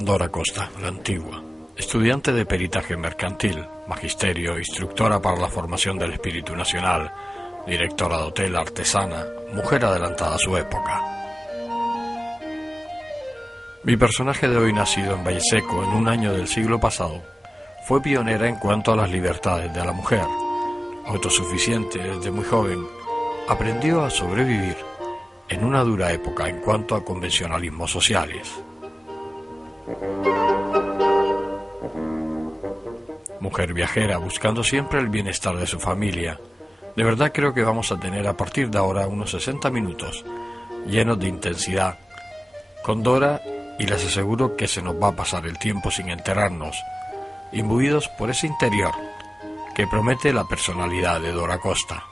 Dora Costa, la antigua, estudiante de peritaje mercantil, magisterio, instructora para la formación del espíritu nacional, directora de hotel, artesana, mujer adelantada a su época. Mi personaje de hoy, nacido en Valleseco en un año del siglo pasado, fue pionera en cuanto a las libertades de la mujer. Autosuficiente desde muy joven, aprendió a sobrevivir en una dura época en cuanto a convencionalismos sociales. Mujer viajera, buscando siempre el bienestar de su familia. De verdad creo que vamos a tener a partir de ahora unos 60 minutos llenos de intensidad con Dora, y les aseguro que se nos va a pasar el tiempo sin enterarnos, imbuidos por ese interior que promete la personalidad de Dora Costa.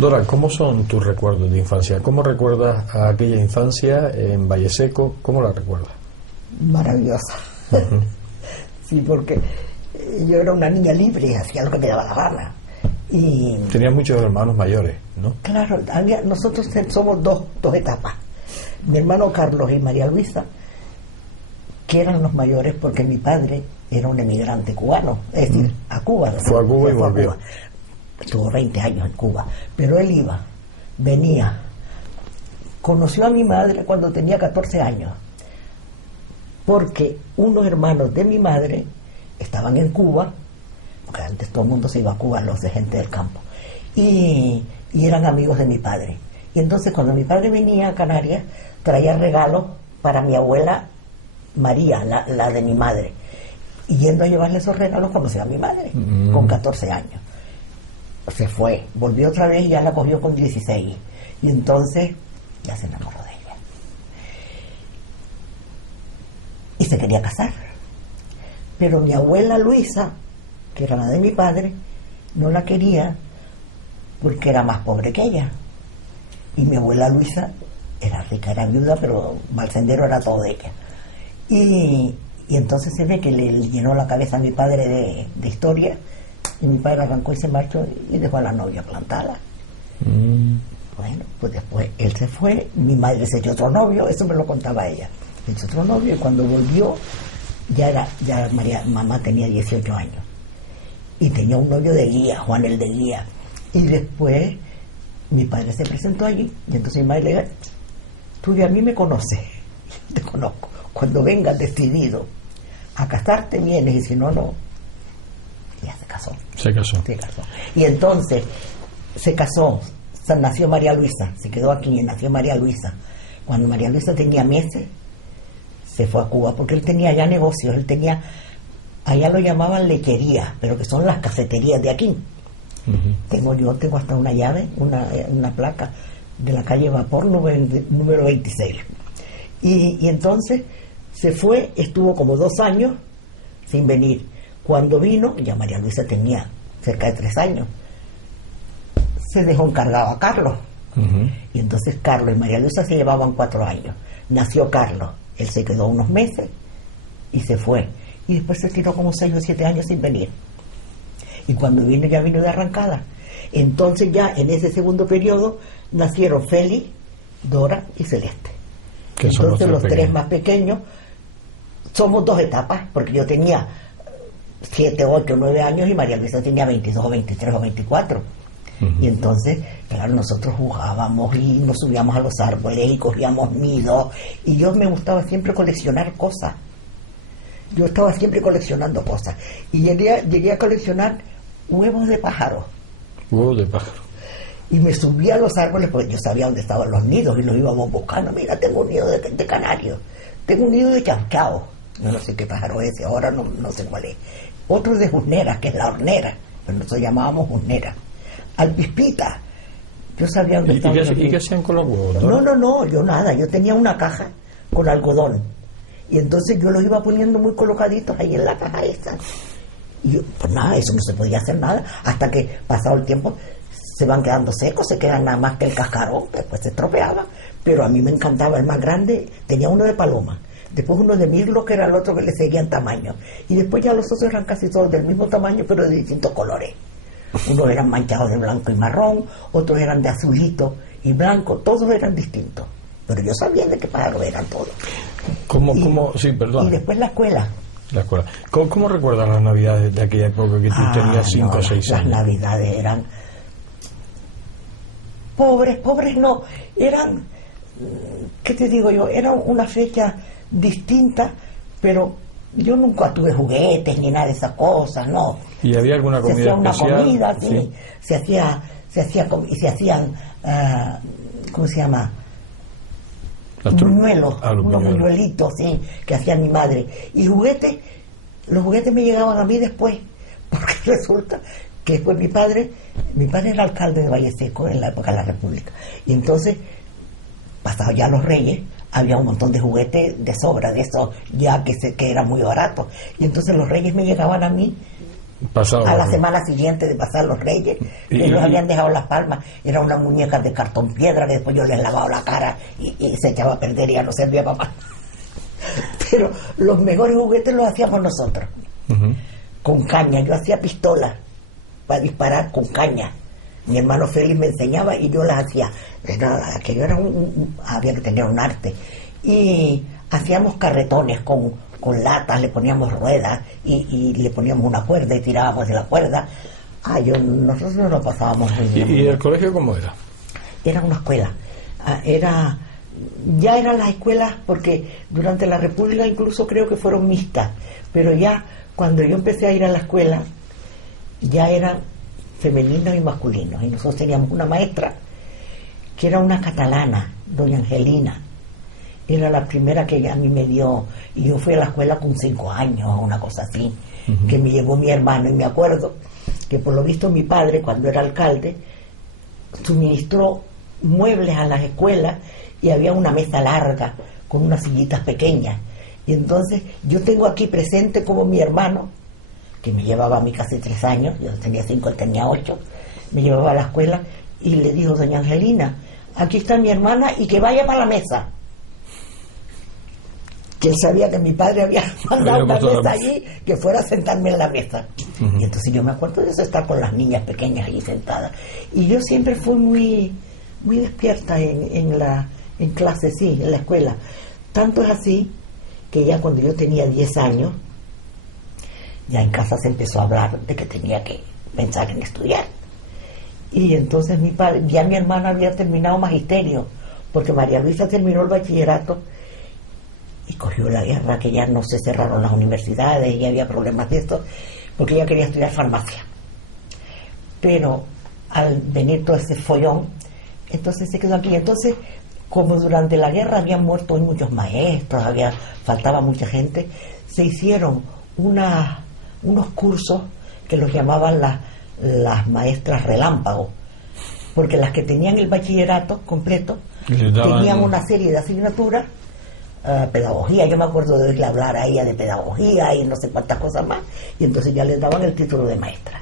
Dora, ¿cómo son tus recuerdos de infancia? ¿Cómo recuerdas a aquella infancia en Valleseco? ¿Cómo la recuerdas? Maravillosa. Uh-huh. Sí, porque yo era una niña libre, hacía lo que me daba la gana. Y tenías muchos hermanos mayores, ¿no? Claro, nosotros somos dos etapas. Mi hermano Carlos y María Luisa, que eran los mayores porque mi padre era un emigrante cubano, es decir, a Cuba. Fue a Cuba y volvió. Estuvo 20 años en Cuba, pero él venía. Conoció a mi madre cuando tenía 14 años, porque unos hermanos de mi madre estaban en Cuba, porque antes todo el mundo se iba a Cuba, los de gente del campo, y eran amigos de mi padre. Y entonces cuando mi padre venía a Canarias, traía regalos para mi abuela María, la de mi madre, y yendo a llevarle esos regalos conoció a mi madre, con 14 años. Se fue, volvió otra vez y ya la cogió con 16, y entonces ya se enamoró de ella y se quería casar, pero mi abuela Luisa, que era la de mi padre, no la quería porque era más pobre que ella, y mi abuela Luisa era rica, era viuda, pero mal sendero era todo de ella, y entonces se ve que le llenó la cabeza a mi padre de historia. Y mi padre arrancó y se marchó y dejó a la novia plantada. Bueno, pues después él se fue, mi madre se echó otro novio, eso me lo contaba ella. Se echó otro novio y cuando volvió, mamá tenía 18 años. Y tenía un novio de Guía, Juan el de Guía. Y después mi padre se presentó allí y entonces mi madre le dijo, tú ya a mí me conoces, te conozco. Cuando vengas decidido a casarte vienes y si no, no. Ya se casó. Se casó. Y entonces se casó, nació María Luisa, se quedó aquí y nació María Luisa. Cuando María Luisa tenía meses, se fue a Cuba porque él tenía allá negocios, allá lo llamaban lechería, pero que son las cafeterías de aquí. Tengo hasta una llave, una placa de la calle Vapor número 26. Y entonces se fue, estuvo como 2 años sin venir. Cuando vino, ya María Luisa tenía cerca de 3 años, se dejó encargado a Carlos. Y entonces Carlos y María Luisa se llevaban 4 años. Nació Carlos, él se quedó unos meses y se fue. Y después se tiró como 6 o 7 años sin venir. Y cuando vino, ya vino de arrancada. Entonces ya en ese segundo periodo nacieron Félix, Dora y Celeste. Entonces los 3 más pequeños, somos 2 etapas, porque yo tenía 7, 8, 9 años y María Luisa tenía 22 o 23 o 24. Y entonces, claro, nosotros jugábamos y nos subíamos a los árboles y cogíamos nidos, y yo me gustaba siempre coleccionar cosas. Yo estaba siempre coleccionando cosas y llegué a coleccionar huevos de pájaro. Huevos de pájaro. Y me subía a los árboles porque yo sabía dónde estaban los nidos y los íbamos buscando. Mira, tengo un nido de canario, tengo un nido de chauchao, no sé qué pájaro es ese, ahora no sé cuál es. Otro de jurnera, que es la hornera, pero nosotros llamábamos jurnera. Alpispita, yo sabía dónde estaban los nidos. ¿Y qué hacían con los huevos? No, yo nada, yo tenía una caja con algodón. Y entonces yo los iba poniendo muy colocaditos ahí en la caja esa. Y yo, pues nada, eso no se podía hacer nada, hasta que pasado el tiempo se van quedando secos, se quedan nada más que el cascarón, después se estropeaba, pero a mí me encantaba. El más grande tenía uno de paloma, después uno de mirlo, que era el otro que le seguía en tamaño, y después ya los otros eran casi todos del mismo tamaño, pero de distintos colores. Unos eran manchados de blanco y marrón, otros eran de azulito y blanco, todos eran distintos, pero yo sabía de qué pájaro eran todos. Sí, perdón. Y después la escuela. La escuela. ¿Cómo recuerdas las navidades de aquella época que tú tenías 5 o 6 años? Las navidades eran pobres no, eran, ¿qué te digo yo? Era una fecha distinta, pero yo nunca tuve juguetes ni nada de esas cosas, no. ¿Y había alguna comida especial? Se hacía una comida, sí. Sí. Se hacían, ¿cómo se llama? Buñuelos, unos buñuelitos, sí, que hacía mi madre. Y juguetes, los juguetes me llegaban a mí después, porque resulta que después mi padre era alcalde de Valle Seco en la época de la República, y entonces, pasados ya los Reyes, había un montón de juguetes de sobra, de eso ya que era muy barato, y entonces los Reyes me llegaban a mí a la semana siguiente de pasar los Reyes, que ellos habían dejado las palmas, era una muñeca de cartón piedra que después yo les lavaba la cara y se echaba a perder y ya no servía para más. Pero los mejores juguetes los hacíamos nosotros, con caña. Yo hacía pistolas para disparar con caña. Mi hermano Félix me enseñaba y yo las hacía. Aquello era había que tener un arte. Y hacíamos carretones con latas, le poníamos ruedas y le poníamos una cuerda y tirábamos de la cuerda. Nosotros no lo pasábamos muy bien. ¿Y el colegio cómo era? Era una escuela. Ya eran las escuelas, porque durante la República incluso creo que fueron mixtas, pero ya cuando yo empecé a ir a la escuela ya eran femeninos y masculinos, y nosotros teníamos una maestra que era una catalana, doña Angelina. Era la primera que a mí me dio, y yo fui a la escuela con 5 años, una cosa así, que me llevó mi hermano, y me acuerdo que por lo visto mi padre, cuando era alcalde, suministró muebles a las escuelas, y había una mesa larga con unas sillitas pequeñas, y entonces yo tengo aquí presente como mi hermano, que me llevaba a mí casi 3 años, yo tenía 5, él tenía 8, me llevaba a la escuela, y le dijo: doña Angelina, aquí está mi hermana y que vaya para la mesa. Que él sabía que mi padre había mandado una mesa allí, que fuera a sentarme en la mesa. Y entonces yo me acuerdo de eso, estar con las niñas pequeñas allí sentadas. Y yo siempre fui muy despierta en clase, sí, en la escuela. Tanto es así que ya cuando yo tenía 10 años, ya en casa se empezó a hablar de que tenía que pensar en estudiar. Y entonces mi hermana había terminado magisterio, porque María Luisa terminó el bachillerato y cogió la guerra, que ya no se cerraron las universidades y había problemas de esto, porque ella quería estudiar farmacia. Pero al venir todo ese follón, entonces se quedó aquí. Entonces, como durante la guerra habían muerto muchos maestros, faltaba mucha gente, se hicieron unos cursos que los llamaban las maestras relámpago, porque las que tenían el bachillerato completo tenían una serie de asignaturas, pedagogía, yo me acuerdo de oírle hablar a ella de pedagogía y no sé cuántas cosas más, y entonces ya les daban el título de maestra.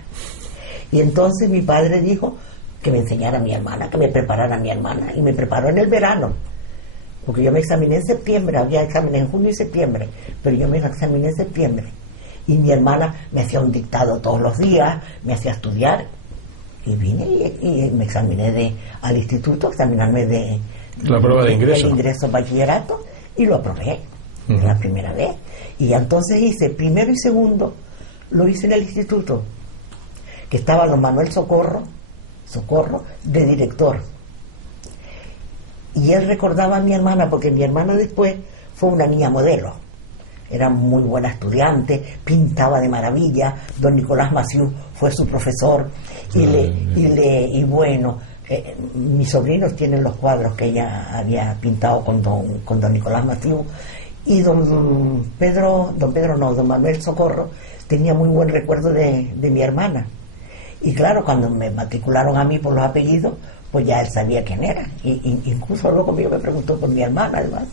Y entonces mi padre dijo que me enseñara a mi hermana, que me preparara a mi hermana, y me preparó en el verano, porque yo me examiné en septiembre, había exámenes en junio y septiembre, pero yo me examiné en septiembre, y mi hermana me hacía un dictado todos los días, me hacía estudiar, y vine y me examiné al instituto, examinarme de la prueba de ingreso, el ingreso bachillerato, y lo aprobé la primera vez. Y entonces hice primero y segundo, lo hice en el instituto, que estaba don Manuel Socorro de director, y él recordaba a mi hermana, porque mi hermana después fue una niña modelo, era muy buena estudiante, pintaba de maravilla. Don Nicolás Maciú fue su profesor, y bueno, mis sobrinos tienen los cuadros que ella había pintado con don Nicolás Maciú, y don Manuel Socorro tenía muy buen recuerdo de mi hermana. Y claro, cuando me matricularon a mí por los apellidos, pues ya él sabía quién era, y incluso luego conmigo me preguntó por mi hermana, además,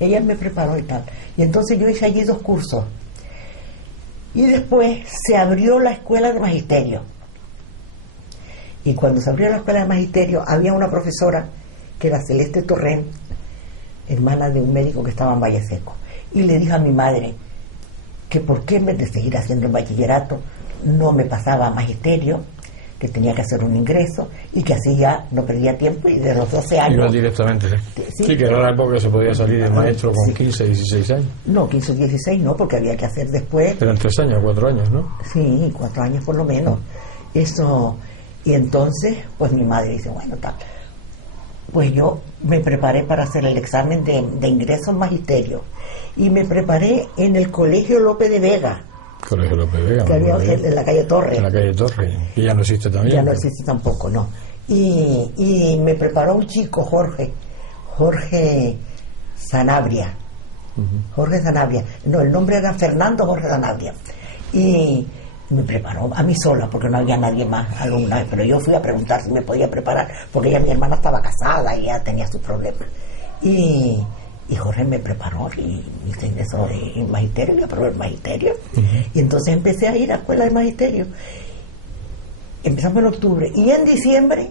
ella me preparó y tal. Y entonces yo hice allí 2 cursos, y después se abrió la escuela de magisterio, Y cuando se abrió la escuela de magisterio, había una profesora que era Celeste Torrent, hermana de un médico que estaba en Valle Seco, y le dijo a mi madre que por qué en vez de seguir haciendo el bachillerato no me pasaba a magisterio, que tenía que hacer un ingreso y que así ya no perdía tiempo, y de los 12 años... Iba directamente, sí, que era la época que se podía salir de maestro con 15, 16 años. No, 15 o 16 no, porque había que hacer después... Eran 3 años, 4 años, ¿no? Sí, 4 años por lo menos. Eso, y entonces, pues mi madre dice, bueno, tal. Pues yo me preparé para hacer el examen de ingreso en magisterio, y me preparé en el Colegio Lope de Vega. Colegio Lope de Vega. Que había en la calle Torre. En la calle Torre, que ya no existe también. Ya no existe tampoco, no. Y me preparó un chico, Jorge Sanabria. Jorge Sanabria. No, el nombre era Fernando Jorge Sanabria. Y me preparó a mí sola, porque no había nadie más, alumna, pero yo fui a preguntar si me podía preparar, porque ya mi hermana estaba casada y ya tenía sus problemas. Y Jorge me preparó y hice ingreso en magisterio, y aprobé el magisterio. Y entonces empecé a ir a la escuela de magisterio. Empezamos en octubre, y en diciembre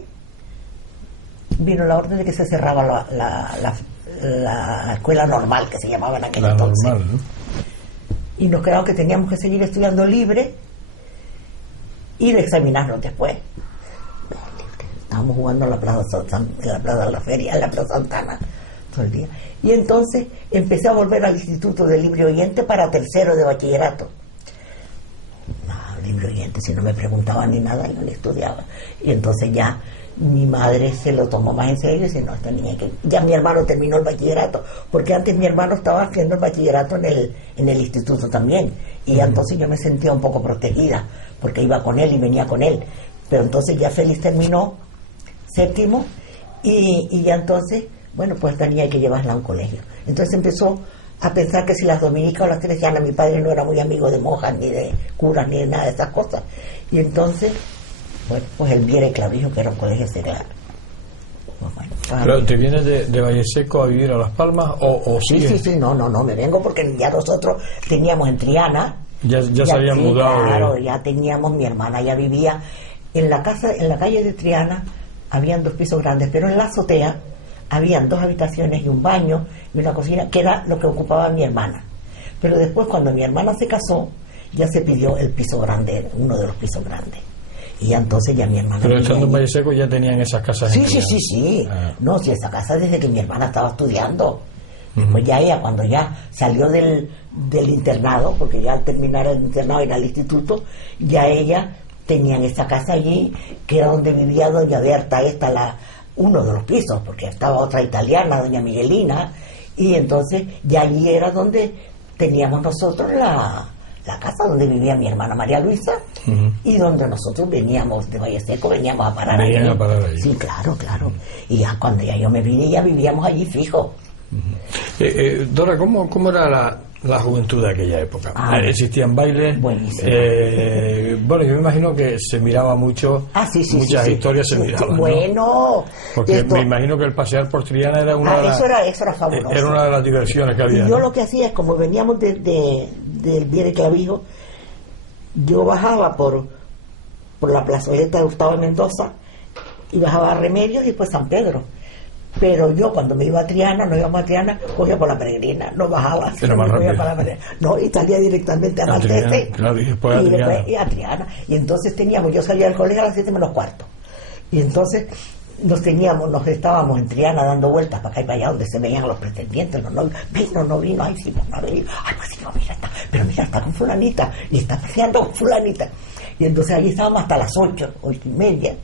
vino la orden de que se cerraba la escuela normal, que se llamaba en aquel entonces. Normal, ¿no? Y nos quedamos que teníamos que seguir estudiando libre y de examinarnos después. Estábamos jugando en la Plaza de la Feria, en la Plaza Santana, todo el día. Y entonces empecé a volver al Instituto de Libre Oyente para tercero de bachillerato. No, libre oyente, si no me preguntaban ni nada, yo le estudiaba. Y entonces ya mi madre se lo tomó más en serio y dice, no, esta niña que... Ya mi hermano terminó el bachillerato, porque antes mi hermano estaba haciendo el bachillerato en el instituto también. Y entonces yo me sentía un poco protegida, porque iba con él y venía con él. Pero entonces ya Félix terminó séptimo, y ya entonces, bueno, pues tenía que llevarla a un colegio. Entonces empezó a pensar que si las dominicas o las teresianas, mi padre no era muy amigo de monjas, ni de curas, ni de nada de esas cosas. Y entonces, bueno, pues el Viera y Clavijo, que era un colegio seglar. Pues bueno, ¿pero te vienes de Valle Seco a vivir a Las Palmas o sí? Sí, no, me vengo porque ya nosotros teníamos en Triana. Ya se habían mudado. Claro, ya teníamos, mi hermana ya vivía en la casa, en la calle de Triana, habían 2 pisos grandes, pero en la azotea habían 2 habitaciones y un baño y una cocina, que era lo que ocupaba mi hermana. Pero después, cuando mi hermana se casó, ya se pidió el piso grande, uno de los pisos grandes. Y entonces ya mi hermana... Pero estando en Valle Seco ya tenían esas casas. Sí. No, sí, esa casa desde que mi hermana estaba estudiando. Después ya ella, cuando ya salió del internado, porque ya al terminar el internado era el instituto, ya ella tenían esa casa allí, que era donde vivía doña Berta, uno de los pisos, porque estaba otra italiana, doña Miguelina, y entonces ya allí era donde teníamos nosotros la casa donde vivía mi hermana María Luisa, y donde nosotros veníamos de Valle Seco, veníamos a parar allí. Sí, claro. Y ya cuando ya yo me vine, ya vivíamos allí fijo. Dora, ¿cómo era la juventud de aquella época? ¿Existían bailes? Buenísimo. Bueno, yo me imagino que se miraba mucho, muchas historias se miraban, ¿no? Bueno, porque me imagino que el pasear por Triana era una eso era fabuloso. Era una de las diversiones que había. Y yo lo que hacía es, como veníamos del Viera y Clavijo, yo bajaba por la plazoleta de Gustavo de Mendoza y bajaba a Remedios y después San Pedro. Pero yo cuando me iba a Triana, no íbamos a Triana, cogía por la Peregrina, no bajaba. Era más rápido. No, y salía directamente a Maltese. Claro, y después a Triana. Y entonces yo salía del colegio a las 7:15. Y entonces nos estábamos en Triana dando vueltas para acá y para allá, donde se veían los pretendientes, los novios. No vino, ay, sí, no ha venido. Ay, pues sí, no, mira, está con fulanita, y está paseando con fulanita. Y entonces allí estábamos hasta las 8:30.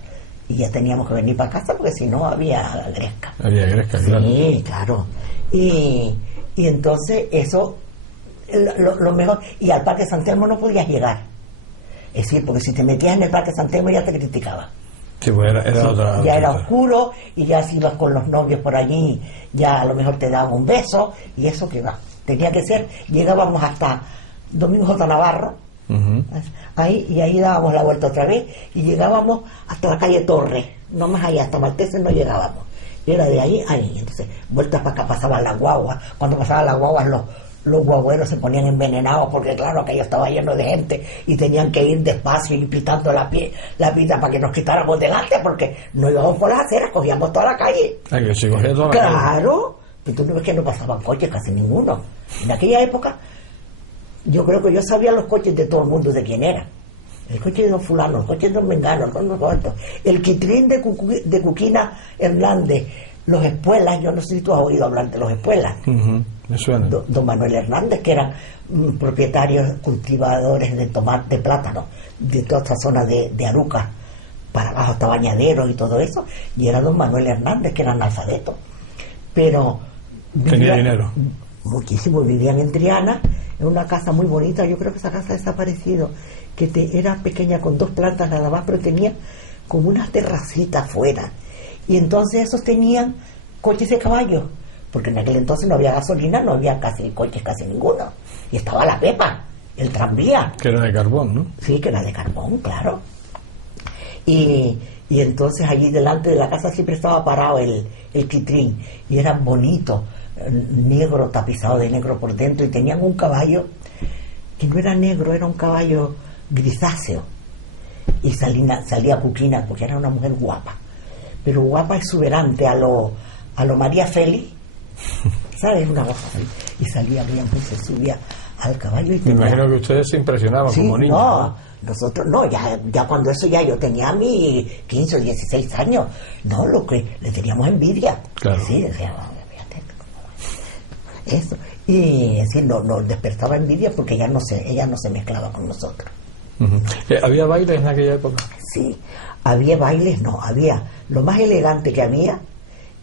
Y ya teníamos que venir para casa porque si no había gresca. Había gresca, claro. Sí, claro. Y entonces eso, lo mejor. Y al Parque San Telmo no podías llegar. Es decir, porque si te metías en el Parque San Telmo ya te criticaban. Sí, pues era otra. Ya era oscuro, y ya si ibas con los novios por allí, ya a lo mejor te daban un beso, y eso que va. Tenía que ser, llegábamos hasta Domingo J. Navarro. Ahí dábamos la vuelta otra vez y llegábamos hasta la calle Torre, no más allá, hasta Maltese no llegábamos, y era de ahí, entonces vueltas para acá, pasaban las guaguas, cuando pasaban las guaguas los guagüeros se ponían envenenados porque claro, aquello estaba lleno de gente y tenían que ir despacio y pitando la pita para que nos quitáramos delante, porque no íbamos por las aceras, cogíamos toda la calle. Ay, que se cogía toda la calle. Claro, y tú no ves que no pasaban coches casi ninguno. En aquella época yo creo que yo sabía los coches de todo el mundo de quién era. El coche de don fulano, el coche de don Mengano, el Quitrín de Cuquina Hernández, los Espuelas. Yo no sé si tú has oído hablar de los Espuelas. Me suena. Don Manuel Hernández, que eran propietarios, cultivadores de tomate, de plátano, de toda esta zona de Aruca, para abajo hasta Bañaderos y todo eso, y era don Manuel Hernández, que era analfabeto, pero tenía dinero. Muchísimo, vivían en Triana, en una casa muy bonita. Yo creo que esa casa ha desaparecido, que era pequeña, con 2 plantas nada más, pero tenía como una terracita afuera, y entonces esos tenían coches de caballo, porque en aquel entonces no había gasolina, no había casi coches, casi ninguno, y estaba la Pepa, el tranvía, que era de carbón, ¿no? Sí, que era de carbón, claro. Y entonces allí delante de la casa siempre estaba parado el Quitrín, y era bonito, negro, tapizado de negro por dentro, y tenían un caballo que no era negro, era un caballo grisáceo, y salía Cuquina, porque era una mujer guapa, pero guapa exuberante a lo María Félix, ¿sabes? Una cosa así, y salía bien, pues se subía al caballo y tenía... Me imagino que ustedes se impresionaban, sí, como niños. No, nosotros no, ya cuando eso ya yo tenía mis 15 o 16 años, no, lo que le teníamos envidia. Claro. Sí, decía, fíjate cómo eso, y así nos despertaba envidia porque ella no se mezclaba con nosotros. ¿Había bailes en aquella época? Sí, había bailes, no, había, lo más elegante que había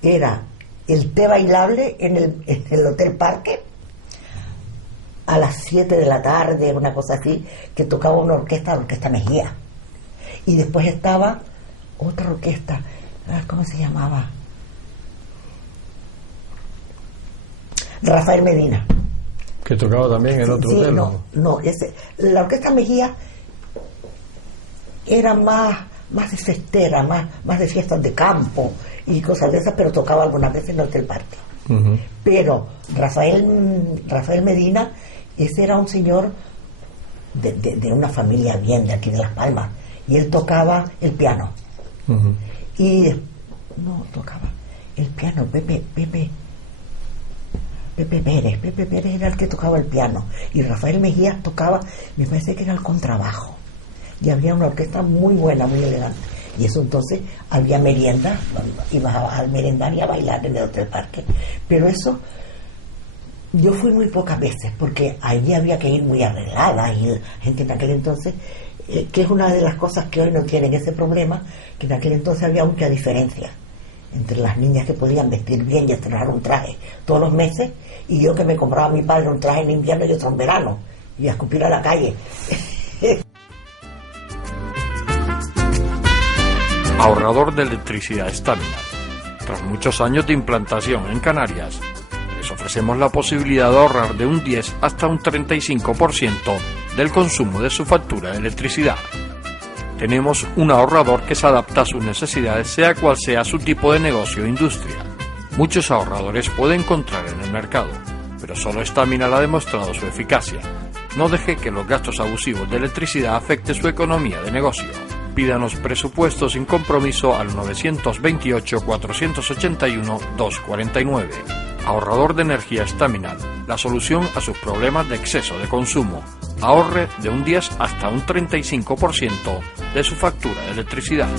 era el té bailable en el Hotel Parque a las 7 de la tarde, una cosa así, que tocaba una orquesta, la Orquesta Mejía, y después estaba otra orquesta, ¿cómo se llamaba? Rafael Medina, que tocaba también en otro hotel. La Orquesta Mejía era más de festera, más de fiestas de campo y cosas de esas, pero tocaba algunas veces en el Hotel Parque. Pero Rafael Medina, ese era un señor de una familia bien de aquí de Las Palmas, y él tocaba el piano. Y tocaba el piano Pepe Pérez era el que tocaba el piano, y Rafael Mejía tocaba, me parece que era el contrabajo, y había una orquesta muy buena, muy elegante, y eso. Entonces había merienda, ibas a merendar y a bailar en el Hotel Parque, pero eso yo fui muy pocas veces, porque allí había que ir muy arreglada, y la gente en aquel entonces, que es una de las cosas que hoy no tienen ese problema, que en aquel entonces había mucha diferencia entre las niñas que podían vestir bien y estrenar un traje todos los meses, y yo que me compraba a mi padre un traje en invierno y otro en verano, y a escupir a la calle. Ahorrador de electricidad Staminal. Tras muchos años de implantación en Canarias, les ofrecemos la posibilidad de ahorrar de un 10 hasta un 35% del consumo de su factura de electricidad. Tenemos un ahorrador que se adapta a sus necesidades, sea cual sea su tipo de negocio o industria. Muchos ahorradores puede encontrar en el mercado, pero solo Staminal ha demostrado su eficacia. No deje que los gastos abusivos de electricidad afecte su economía de negocio. Pídanos presupuesto sin compromiso al 921-481-249. Ahorrador de energía Staminal, la solución a sus problemas de exceso de consumo. Ahorre de un 10 hasta un 35% de su factura de electricidad.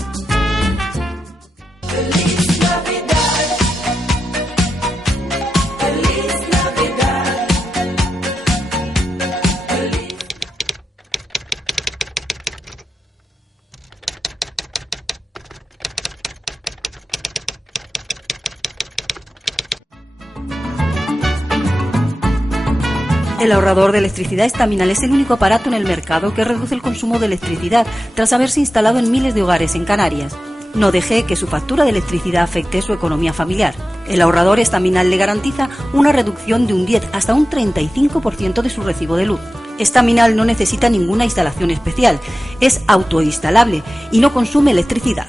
El ahorrador de electricidad Staminal es el único aparato en el mercado que reduce el consumo de electricidad tras haberse instalado en miles de hogares en Canarias. No deje que su factura de electricidad afecte su economía familiar. El ahorrador Staminal le garantiza una reducción de un 10 hasta un 35% de su recibo de luz. Staminal no necesita ninguna instalación especial, es autoinstalable y no consume electricidad.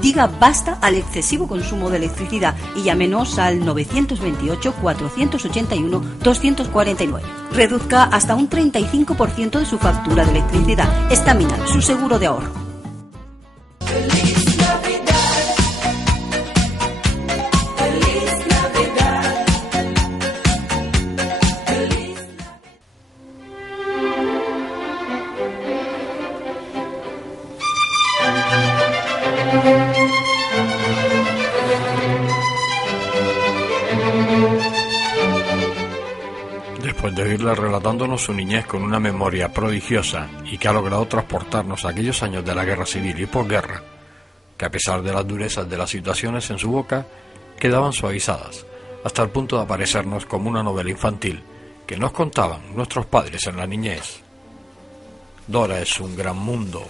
Diga basta al excesivo consumo de electricidad y llámenos al 928-481-249. Reduzca hasta un 35% de su factura de electricidad. Estaminal, su seguro de ahorro. Después de oírla relatándonos su niñez con una memoria prodigiosa y que ha logrado transportarnos a aquellos años de la guerra civil y posguerra, que a pesar de las durezas de las situaciones en su boca, quedaban suavizadas, hasta el punto de aparecernos como una novela infantil que nos contaban nuestros padres en la niñez. Dora es un gran mundo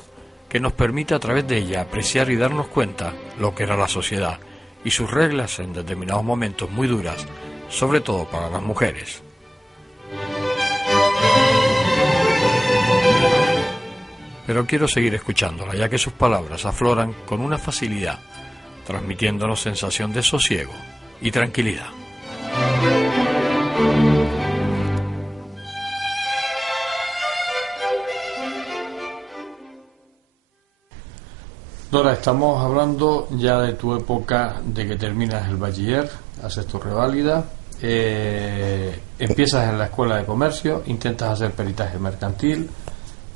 que nos permite a través de ella apreciar y darnos cuenta lo que era la sociedad y sus reglas en determinados momentos muy duras, sobre todo para las mujeres. Pero quiero seguir escuchándola, ya que sus palabras afloran con una facilidad, transmitiéndonos sensación de sosiego y tranquilidad. Dora, estamos hablando ya de tu época de que terminas el bachiller, haces tu reválida, empiezas en la escuela de comercio, intentas hacer peritaje mercantil,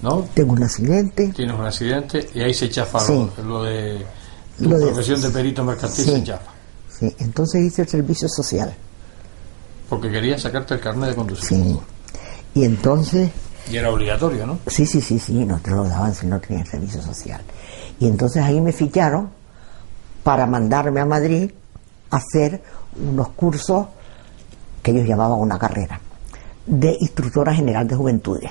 ¿no? Tengo un accidente. Tienes un accidente y ahí se chafa Sí. lo de tu profesión de perito mercantil, Sí. se chafa. Sí, entonces hice el servicio social. Porque querías sacarte el carnet de conducir. Sí. Y entonces, Y era obligatorio, ¿no? sí, no te lo daban si no tenías servicio social. Y entonces ahí me ficharon para mandarme a Madrid a hacer unos cursos que ellos llamaban una carrera, de instructora general de juventudes.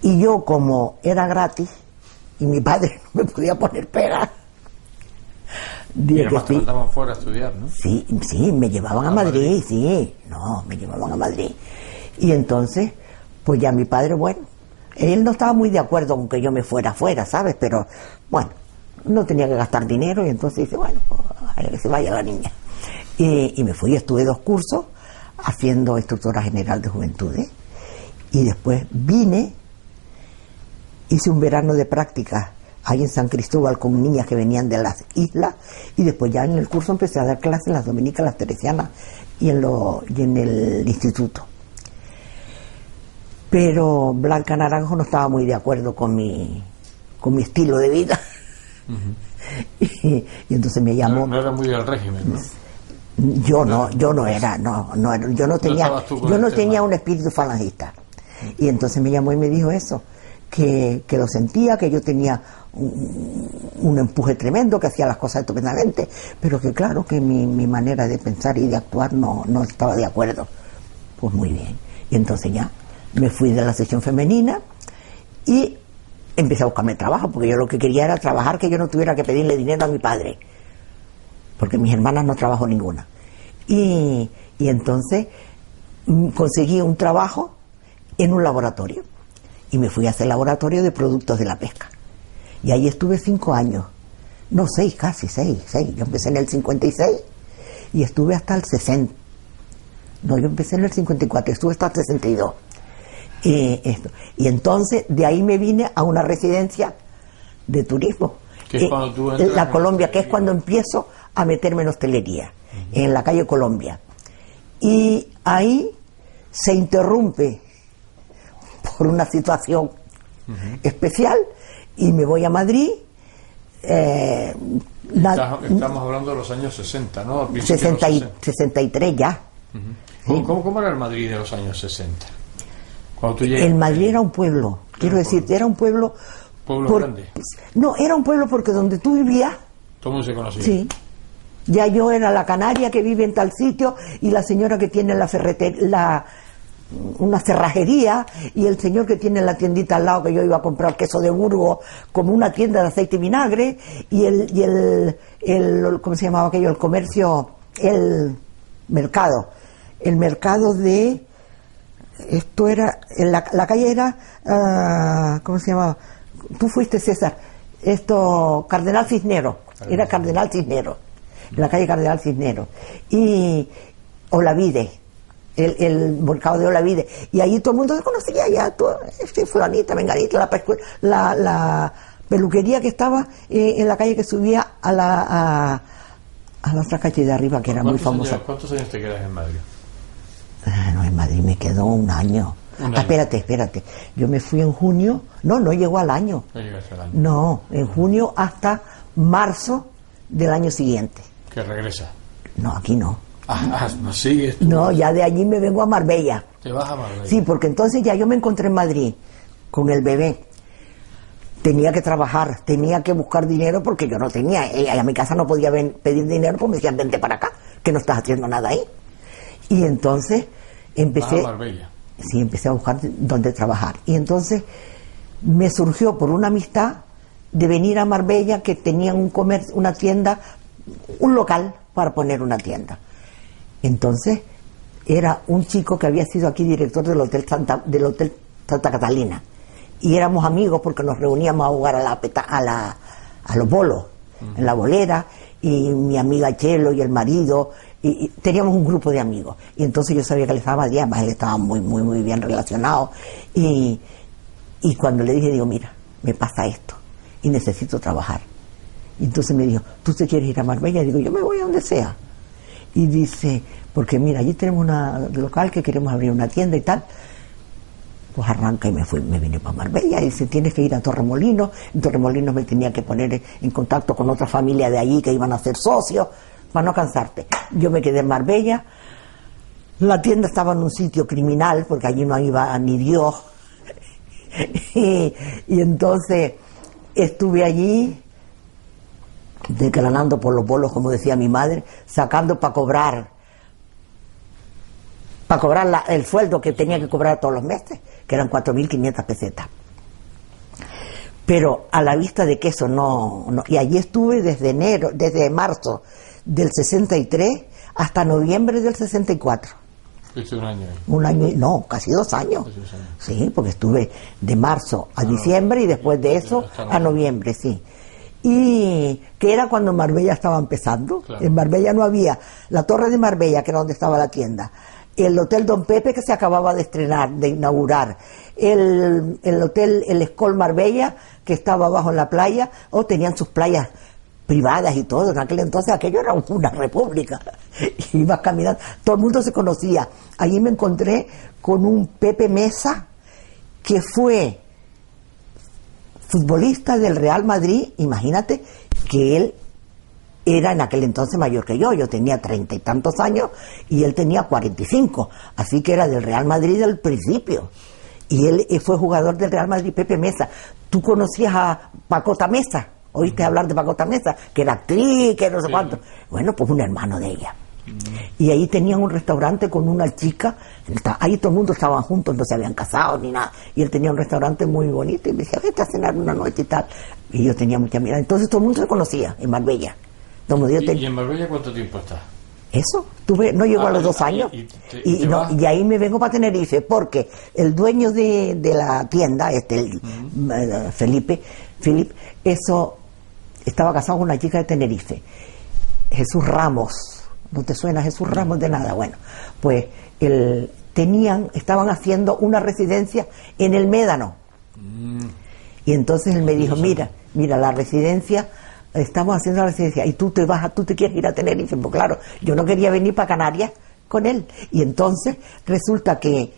Y yo, como era gratis, y mi padre no me podía poner pega, Y dije que además te sí. mandaban fuera a estudiar, ¿no? Sí, me llevaban a Madrid, sí, no, me llevaban a Madrid. Y entonces, pues ya mi padre, bueno, él no estaba muy de acuerdo con que yo me fuera afuera, ¿sabes? Pero, bueno, no tenía que gastar dinero y entonces dice, bueno, pues, a que se vaya la niña. Y me fui, estuve 2 cursos haciendo instructora general de juventudes y después vine, hice un verano de práctica ahí en San Cristóbal con niñas que venían de las islas y después ya en el curso empecé a dar clases en las dominicas, las teresianas y en el instituto. Pero Blanca Naranjo no estaba muy de acuerdo con mi estilo de vida. y entonces me llamó. No era muy del régimen, ¿no? Yo no era, yo no tenía un espíritu falangista. Y entonces me llamó y me dijo eso, que lo sentía, que yo tenía un empuje tremendo, que hacía las cosas estupendamente, pero que claro, que mi manera de pensar y de actuar no estaba de acuerdo. Pues muy bien. Y entonces ya me fui de la sección femenina y empecé a buscarme trabajo, porque yo lo que quería era trabajar, que yo no tuviera que pedirle dinero a mi padre, porque mis hermanas no trabajó ninguna. Y entonces conseguí un trabajo en un laboratorio y me fui a hacer laboratorio de productos de la pesca. Y ahí estuve 5 años, no 6, casi 6. Yo empecé en el 56 y estuve hasta el 60. No, yo empecé en el 54, estuve hasta el 62. Y entonces de ahí me vine a una residencia de turismo, Que es cuando tú entras la Colombia, que es cuando empiezo a meterme en hostelería, en la calle Colombia. Y ahí se interrumpe por una situación especial y me voy a Madrid. Estamos hablando de los años 60, ¿no? Al principio de los 63 ya. Sí. ¿Cómo era el Madrid de los años 60? Cuando tú llegas, El Madrid era un pueblo, quiero decir, era un pueblo... ¿Pueblo grande? No, era un pueblo porque donde tú vivías... Todo el mundo se conocía. Sí. Ya yo era la canaria que vive en tal sitio y la señora que tiene la ferretería, una cerrajería, y el señor que tiene la tiendita al lado, que yo iba a comprar queso de Burgos, como una tienda de aceite y vinagre, y el ¿cómo se llamaba aquello? El comercio, el mercado de... Esto era, en la calle era, ¿cómo se llamaba? Tú fuiste, César, Cardenal Cisneros, era Cardenal Cisneros, en la calle Cardenal Cisneros, y Olavide, el mercado de Olavide, y allí todo el mundo se conocía, ya todo, fulanita, menganita, la peluquería que estaba en la calle que subía a la otra calle de arriba, que era muy famosa. ¿Cuántos años te quedas en Madrid? No, en Madrid me quedó un año. Espérate. Yo me fui en junio. No llegó al año. No llegaste al año. No, en junio hasta marzo del año siguiente. ¿Que regresa? No, aquí no. No sigues tú. No, ya de allí me vengo a Marbella. ¿Te vas a Marbella? Sí, porque entonces ya yo me encontré en Madrid con el bebé. Tenía que trabajar, tenía que buscar dinero porque yo no tenía. A mi casa no podía pedir dinero porque me decían, vente para acá, que no estás haciendo nada ahí. Y entonces empecé... ¿Vas a Marbella? Sí, empecé a buscar dónde trabajar. Y entonces me surgió por una amistad de venir a Marbella, que tenían un comercio, una tienda, un local para poner una tienda. Entonces era un chico que había sido aquí director del Hotel Santa Catalina. Y éramos amigos porque nos reuníamos a jugar a los bolos, en la bolera, y mi amiga Chelo y el marido, y teníamos un grupo de amigos. Y entonces yo sabía que él estaba allá, además él estaba muy bien relacionado. Y cuando le dije, digo, mira, me pasa esto y necesito trabajar. Y entonces me dijo, ¿tú te quieres ir a Marbella? Y digo, yo me voy a donde sea. Y dice, porque mira, allí tenemos un local que queremos abrir una tienda y tal. Pues arranca y me vine para Marbella. Y dice, tienes que ir a Torremolinos. En Torremolinos me tenía que poner en contacto con otra familia de allí que iban a ser socios, para no cansarte. Yo me quedé en Marbella. La tienda estaba en un sitio criminal, porque allí no iba ni Dios. y entonces estuve allí, declarando por los bolos, como decía mi madre, sacando para cobrar el sueldo que tenía que cobrar todos los meses, que eran 4.500 pesetas. Pero a la vista de que eso no. Y allí estuve desde marzo del 63 hasta noviembre del 64. ¿Fuiste un año ahí? Un año, no, casi 2 años. Casi 2 años. Sí, porque estuve de marzo a diciembre y después de eso a noviembre, sí. Y que era cuando Marbella estaba empezando. Claro. En Marbella no había la Torre de Marbella, que era donde estaba la tienda, el Hotel Don Pepe, que se acababa de estrenar, de inaugurar, el Hotel El Escol Marbella, que estaba abajo en la playa, tenían sus playas privadas y todo. En aquel entonces aquello era una república. Ibas caminando, todo el mundo se conocía. Allí me encontré con un Pepe Mesa, que fue futbolista del Real Madrid. Imagínate que él era en aquel entonces mayor que yo tenía 30 y tantos años y él tenía 45, así que era del Real Madrid del principio, y él fue jugador del Real Madrid. Pepe Mesa. ¿Tú conocías a Pacota Mesa? ¿Oíste hablar de Pacota Mesa? Que era actriz, que no sé cuánto. Bueno, pues un hermano de ella. Y ahí tenían un restaurante con una chica, ahí todo el mundo estaban juntos, no se habían casado ni nada, y él tenía un restaurante muy bonito y me decía, vete a cenar una noche y tal, y yo tenía mucha mirada. Entonces todo el mundo se conocía en Marbella. ¿Y en Marbella cuánto tiempo estás? Eso, no llegó a los 2 años. Y ahí me vengo para Tenerife, porque el dueño de la tienda, Felipe, eso, estaba casado con una chica de Tenerife, Jesús Ramos. ¿No te suena Jesús Ramos de nada? Bueno, pues estaban haciendo una residencia en el Médano. Y entonces él me dijo, mira, la residencia, estamos haciendo la residencia y tú te quieres ir a Tenerife. Pues claro, yo no quería venir para Canarias con él. Y entonces resulta que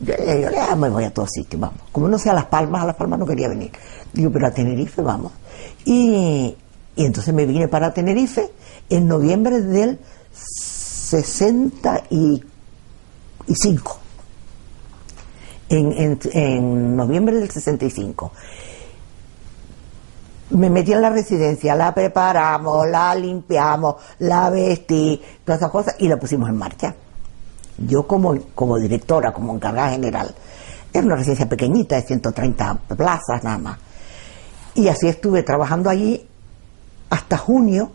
yo me voy a todos sitios, vamos. Como no sé, a Las Palmas no quería venir. Digo, pero a Tenerife vamos. Y entonces me vine para Tenerife en noviembre del 65. En noviembre del 65. Me metí en la residencia, la preparamos, la limpiamos, la vestí, todas esas cosas, y la pusimos en marcha. Yo como directora, como encargada general. Era una residencia pequeñita de 130 plazas nada más. Y así estuve trabajando allí hasta junio